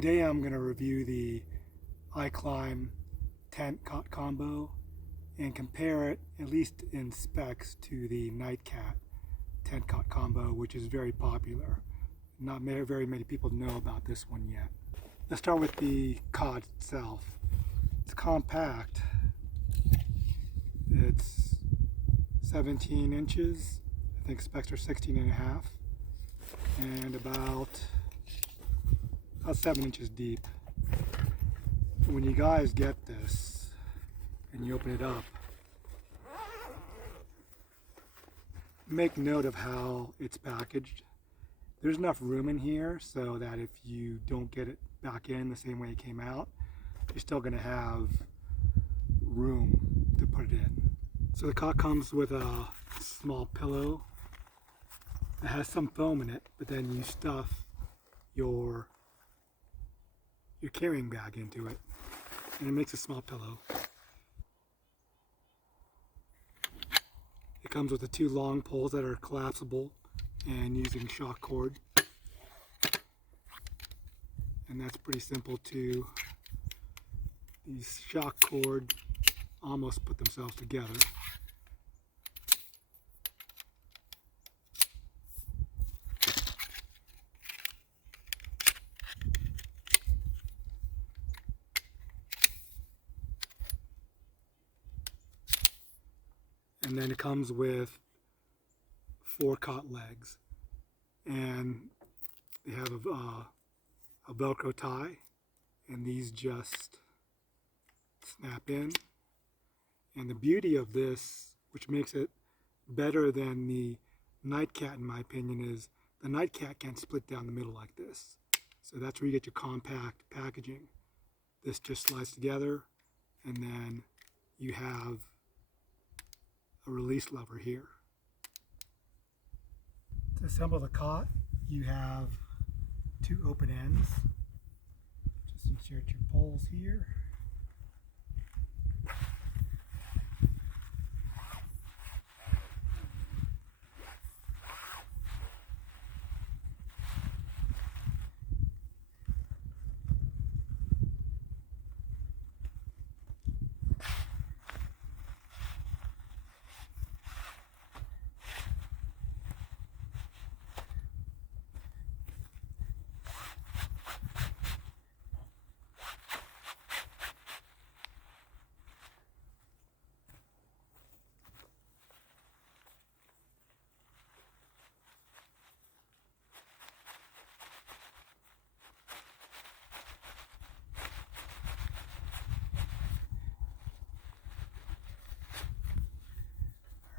Today I'm going to review the iClimb tent cot combo and compare it, at least in specs, to the Nightcat tent cot combo, which is very popular. Not very many people know about this one yet. Let's start with the cot itself. It's compact. It's 17 inches. I think specs are 16 and a half, and about 7 inches deep. When you guys get this and you open it up, make note of how it's packaged. There's enough room in here so that if you don't get it back in the same way it came out, you're still going to have room to put it in. So the cot comes with a small pillow. It has some foam in it, but then you stuff your carrying bag into it, and it makes a small pillow. It comes with the two long poles that are collapsible and using shock cord, and that's pretty simple too. These shock cord almost put themselves together. And then it comes with 4 cot legs, and they have a Velcro tie, and these just snap in. And the beauty of this, which makes it better than the Nightcat in my opinion, is the Nightcat can't split down the middle like this. So that's where you get your compact packaging. This just slides together, and then you have a release lever here. To assemble the cot, you have 2 open ends. Just insert your poles here.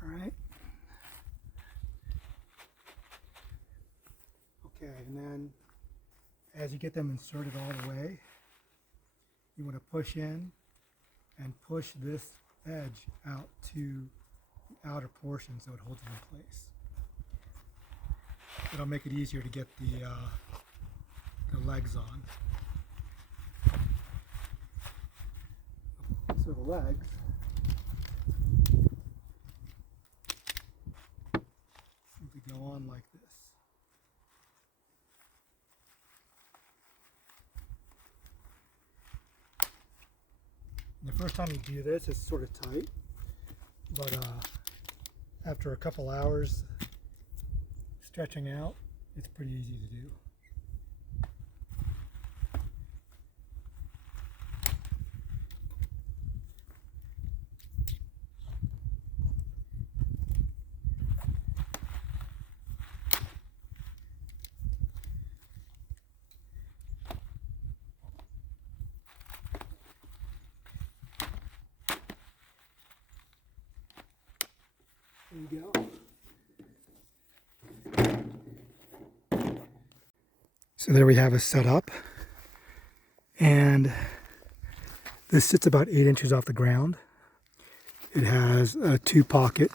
Alright. Okay, and then as you get them inserted all the way, you want to push in and push this edge out to the outer portion so it holds it in place. It'll make it easier to get the legs on. So the legs simply go on like this. And the first time you do this, it's sort of tight, but after a couple hours stretching out, it's pretty easy to do. There you go. So there we have a setup, and this sits about 8 inches off the ground. It has a 2-pocket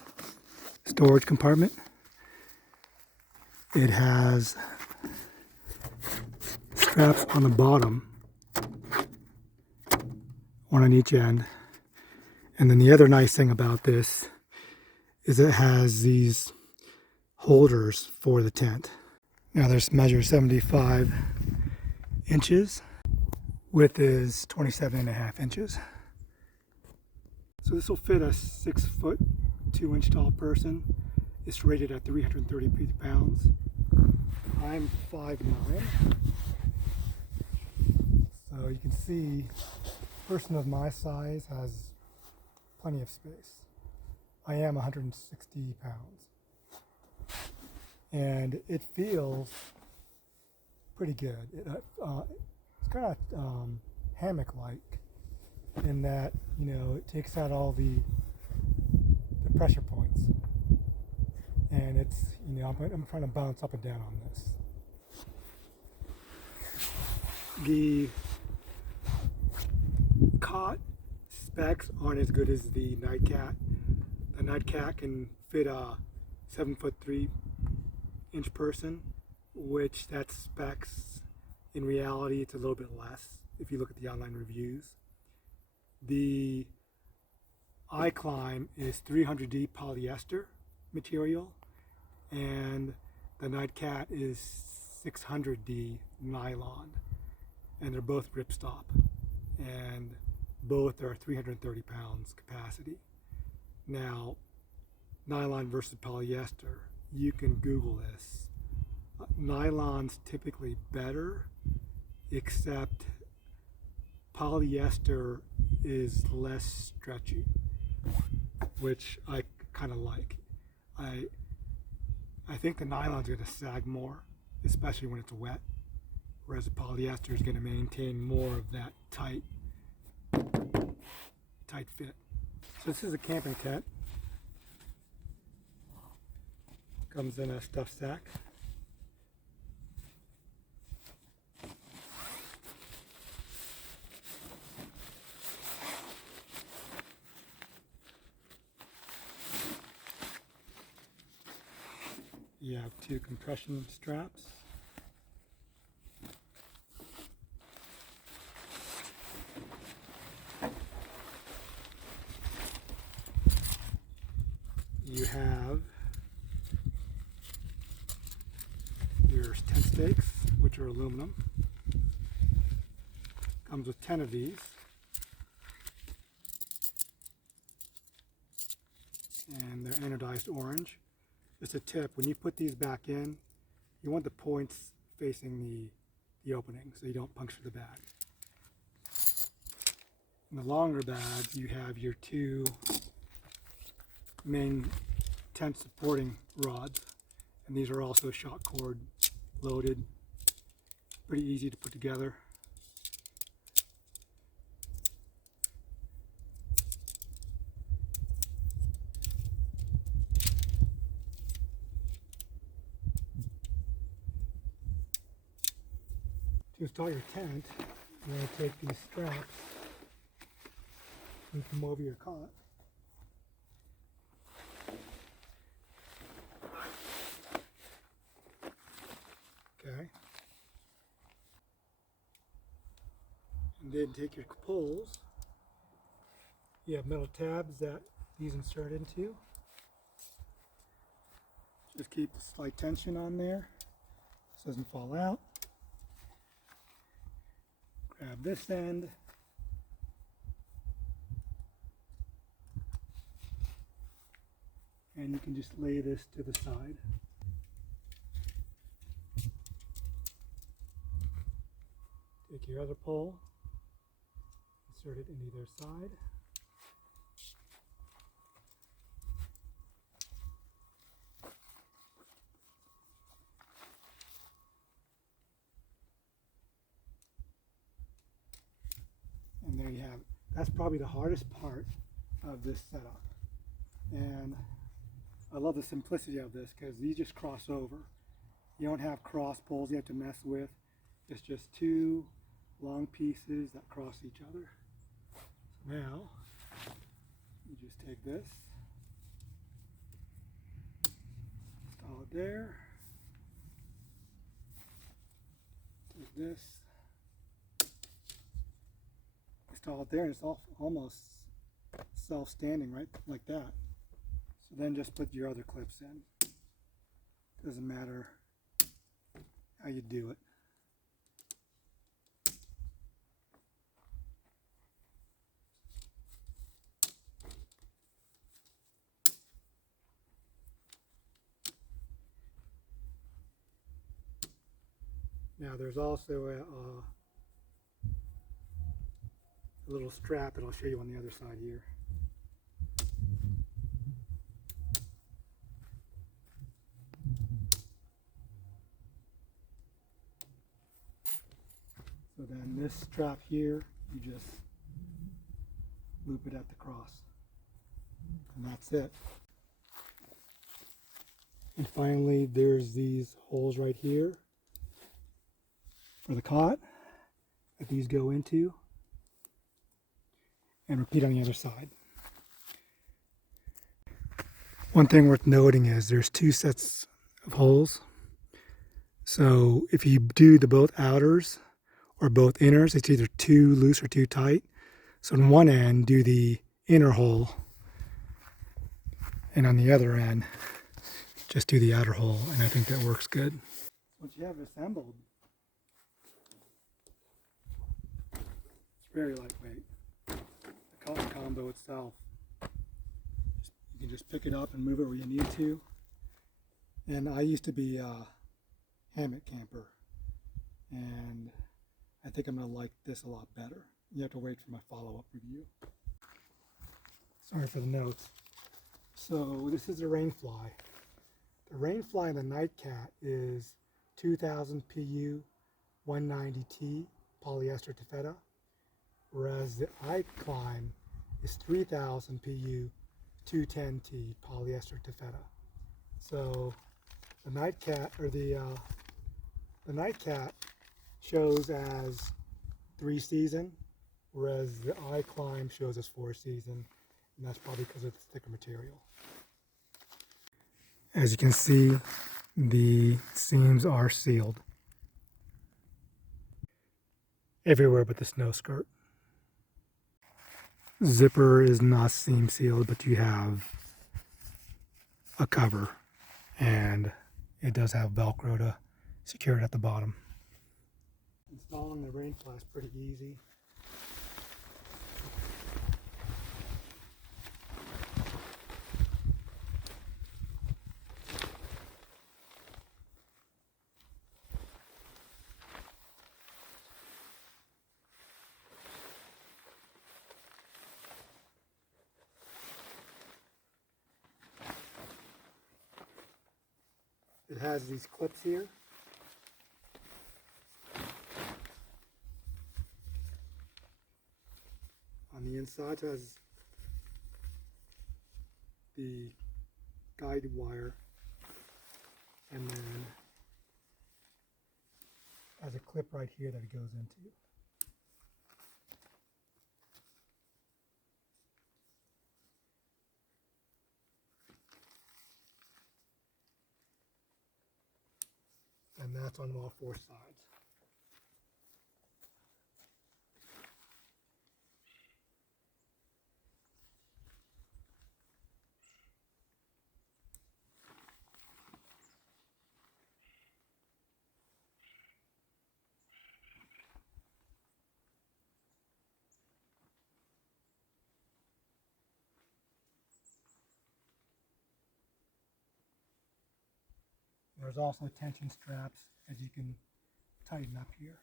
storage compartment. It has straps on the bottom, one on each end. And then the other nice thing about this is it has these holders for the tent. Now this measures 75 inches, Width is 27.5 inches. So this will fit a 6 foot 2 inch tall person. It's rated at 330 pounds. I'm 5'9". So you can see a person of my size has plenty of space. I am 160 pounds. And it feels pretty good. It's kind of hammock-like in that, you know, it takes out all the pressure points. And it's, you know, I'm trying to bounce up and down on this. The cot specs aren't as good as the Nightcat. The Nightcat can fit a 7 foot 3 inch person, which that specs in reality it's a little bit less if you look at the online reviews. The iClimb is 300D polyester material, and the Nightcat is 600D nylon, and they're both ripstop, and both are 330 pounds capacity. Now, nylon versus polyester, you can Google this. Nylon's typically better, except polyester is less stretchy, which I kind of like. I think the nylon's going to sag more, especially when it's wet, whereas the polyester is going to maintain more of that tight fit. So this is a camping tent. Comes in a stuffed sack. You have 2 compression straps. You have your tent stakes, which are aluminum. Comes with 10 of these. And they're anodized orange. Just a tip, when you put these back in, you want the points facing the opening so you don't puncture the bag. In the longer bag, you have your 2 main tent supporting rods, and these are also shock cord loaded. Pretty easy to put together. To install your tent, you're going to take these straps and come over your cot. Okay. And then take your poles. You have metal tabs that these insert into. Just keep the slight tension on there so it doesn't fall out. Grab this end. And you can just lay this to the side. Take your other pole, insert it in either side. And there you have it. That's probably the hardest part of this setup. And I love the simplicity of this because these just cross over. You don't have cross poles you have to mess with. It's just 2 long pieces that cross each other. So now, you just take this, install it there, take this, install it there, and it's almost self-standing, right, like that. So then just put your other clips in. Doesn't matter how you do it. Now there's also a little strap that I'll show you on the other side here. So then this strap here, you just loop it at the cross. And that's it. And finally, there's these holes right here for the cot that these go into. And repeat on the other side. One thing worth noting is there's two sets of holes. So if you do the both outers or both inners, it's either too loose or too tight. So on one end, do the inner hole, and on the other end, just do the outer hole, and I think that works good. Once you have it assembled, it's very lightweight. The cotton combo itself, you can just pick it up and move it where you need to. And I used to be a hammock camper, and I think I'm going to like this a lot better. You have to wait for my follow-up review. Sorry for the notes. So this is the Rainfly. The Rainfly and the Nightcat is 2000 PU 190T polyester taffeta, whereas the iClimb is 3000 PU 210T polyester taffeta. So the Nightcat, or the Nightcat shows as 3 season, whereas the iClimb shows as 4 season, and that's probably because of the thicker material. As you can see, the seams are sealed everywhere but the snow skirt. Zipper is not seam sealed, but you have a cover, and it does have Velcro to secure it at the bottom. Installing the Rainfly is pretty easy. It has these clips here. On the inside, it has the guide wire, and then has a clip right here that it goes into. And that's on all 4 sides. There's also tension straps, as you can tighten up here.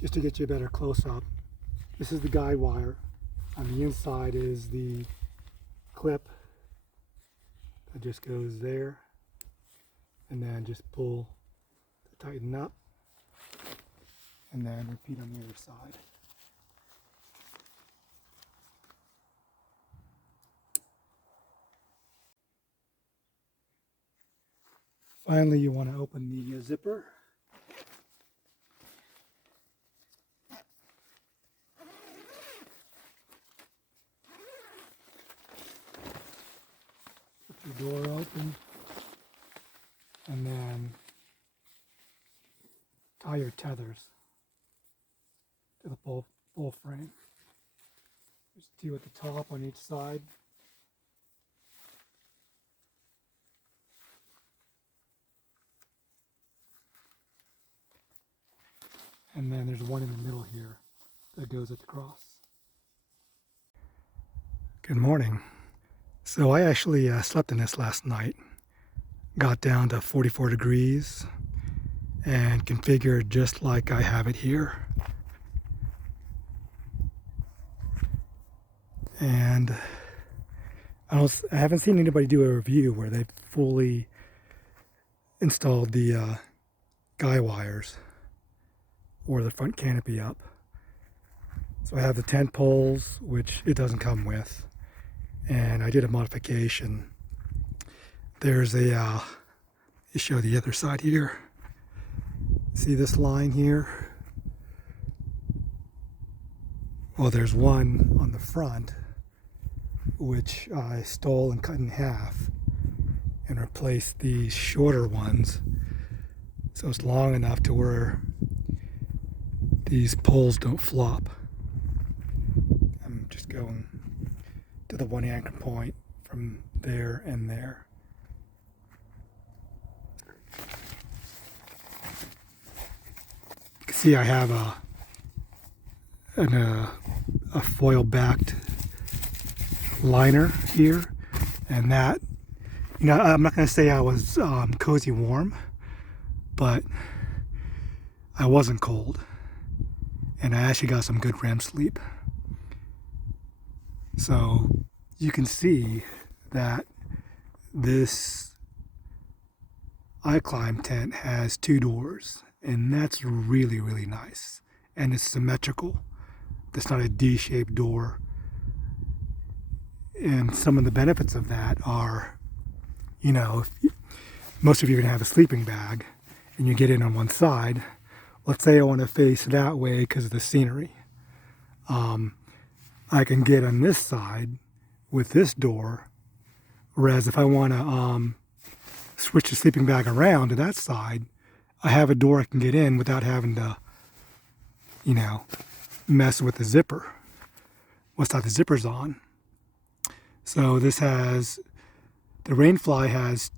Just to get you a better close-up, this is the guide wire. On the inside is the clip that just goes there, and then just pull to tighten up, and then repeat on the other side. Finally, you want to open the zipper. Put your door open, and then tie your tethers to the pole frame. There's 2 at the top on each side. And then there's one in the middle here that goes at the cross. Good morning. So I actually slept in this last night. Got down to 44 degrees. and configured just like I have it here. And I haven't seen anybody do a review where they've fully installed the guy wires or the front canopy up. So I have the tent poles, which it doesn't come with, and I did a modification. There's a, you show the other side here. See this line here? Well, there's one on the front, which I stole and cut in half and replaced these shorter ones. So it's long enough to where these poles don't flop. I'm just going to the one anchor point from there and there. You can see I have a foil-backed liner here, and that, you know, I'm not going to say I was cozy warm, but I wasn't cold, and I actually got some good REM sleep. So you can see that this iClimb tent has 2 doors, and that's really, really nice. And it's symmetrical. It's not a D-shaped door. And some of the benefits of that are, you know, most of you are going to have a sleeping bag and you get in on one side. Let's say I want to face that way because of the scenery. I can get on this side with this door, whereas if I want to switch the sleeping bag around to that side, I have a door I can get in without having to, you know, mess with the zipper. Once the zipper's on. So this has, the Rainfly has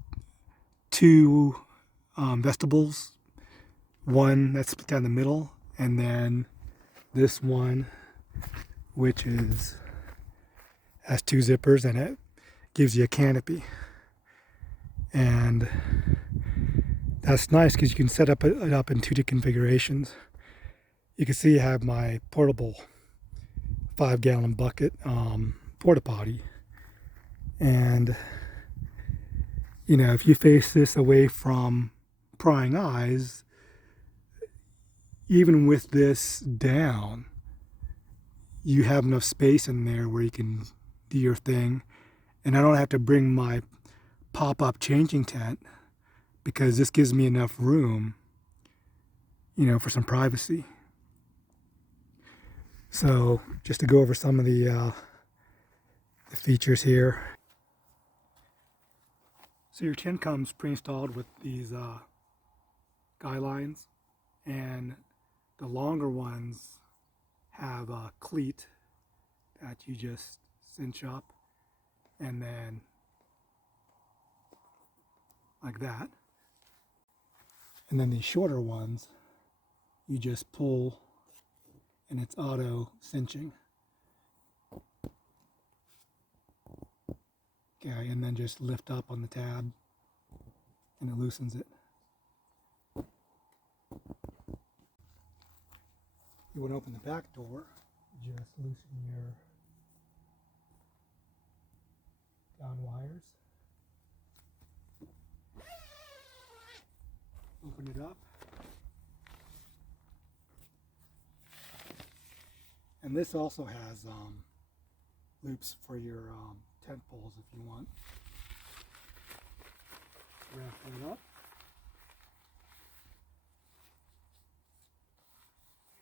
2 vestibules, one that's split down the middle, and then this one, which has 2 zippers, and it gives you a canopy. And that's nice because you can set it up in 2 different configurations. You can see I have my portable 5-gallon bucket porta potty. And, you know, if you face this away from prying eyes, even with this down, you have enough space in there where you can do your thing. And I don't have to bring my pop-up changing tent because this gives me enough room, you know, for some privacy. So just to go over some of the features here. So your tent comes pre-installed with these guy lines, and the longer ones have a cleat that you just cinch up, and then like that. And then these shorter ones, you just pull and it's auto cinching. Okay, and then just lift up on the tab and it loosens it. You want to open the back door, just loosen your down wires. Open it up. And this also has loops for your tent poles if you want. Wrap that up.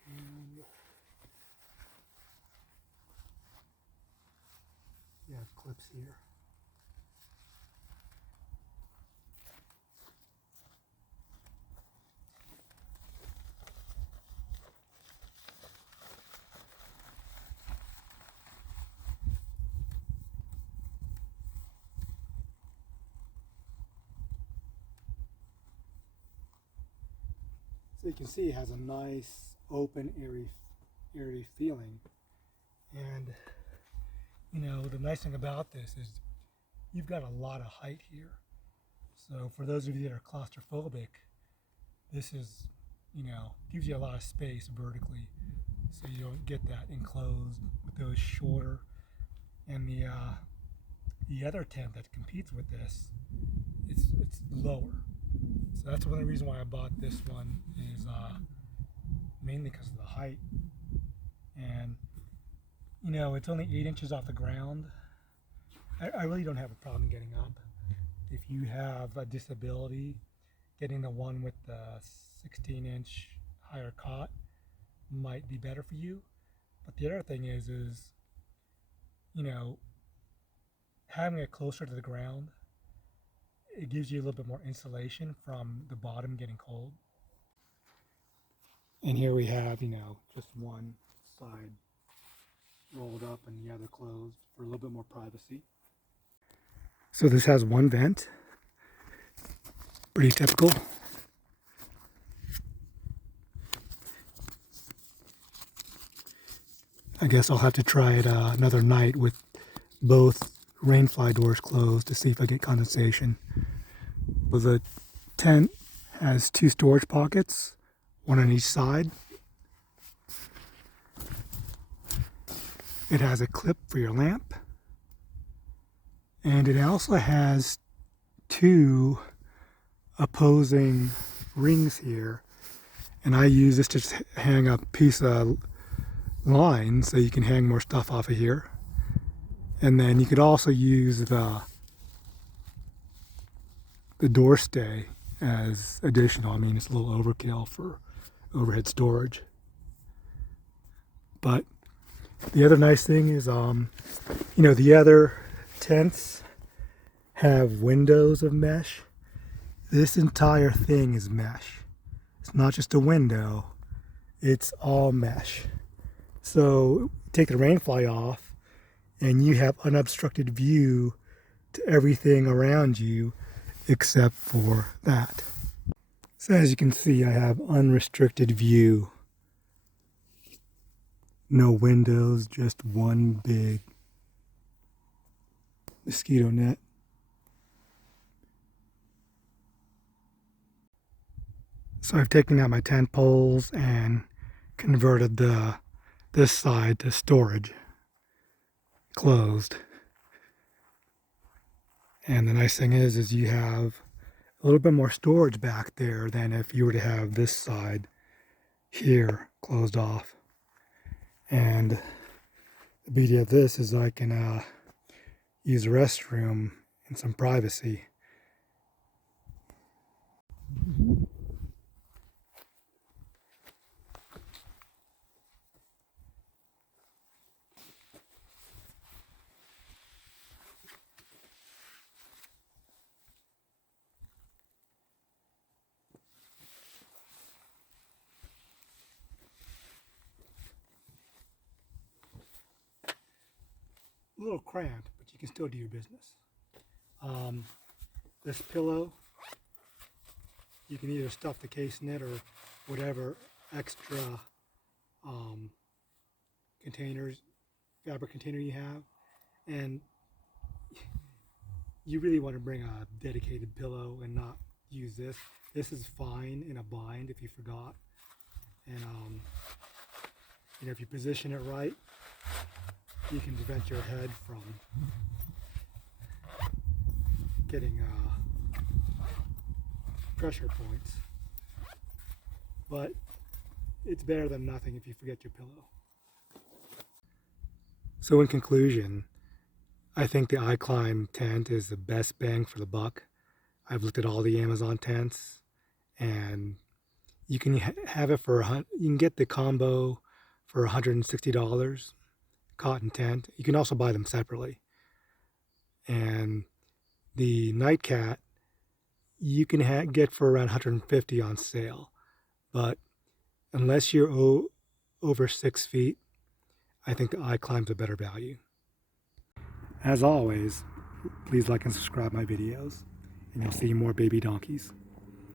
And you have clips here. So you can see it has a nice, open, airy feeling. And, you know, the nice thing about this is you've got a lot of height here. So for those of you that are claustrophobic, This is, gives you a lot of space vertically, so you don't get that enclosed with those shorter. And the other tent that competes with this, it's lower. So that's one of the reasons why I bought this one, is mainly because of the height. And it's only 8 inches off the ground. I really don't have a problem getting up. If you have a disability, getting the one with the 16-inch higher cot might be better for you. But the other thing is having it closer to the ground, it gives you a little bit more insulation from the bottom getting cold. And here we have, just one side rolled up and the other closed for a little bit more privacy. So this has one vent, pretty typical. I guess I'll have to try it another night with both Rainfly doors closed to see if I get condensation. Well, the tent has 2 storage pockets, one on each side. It has a clip for your lamp. And it also has 2 opposing rings here. And I use this to hang a piece of line so you can hang more stuff off of here. And then you could also use the door stay as additional. I mean, it's a little overkill for overhead storage. But the other nice thing is, the other tents have windows of mesh. This entire thing is mesh. It's not just a window, it's all mesh. So take the Rainfly off and you have unobstructed view to everything around you except for that. So as you can see, I have unrestricted view. No windows, just one big mosquito net. So I've taken out my tent poles and converted this side to storage, closed. And the nice thing is you have a little bit more storage back there than if you were to have this side here closed off. And the beauty of this is I can use the restroom in some privacy. A little cramped, but you can still do your business. This pillow, you can either stuff the case in it or whatever extra containers, fabric container you have. And you really want to bring a dedicated pillow and not use this. This is fine in a bind if you forgot. And if you position it right, you can prevent your head from getting pressure points. But it's better than nothing if you forget your pillow. So in conclusion, I think the iClimb tent is the best bang for the buck. I've looked at all the Amazon tents, and you can have it you can get the combo for $160. Cotton tent. You can also buy them separately. And the Nightcat you can get for around $150 on sale. But unless you're over 6 feet, I think the iClimb's a better value. As always, please like and subscribe my videos, and you'll see more baby donkeys.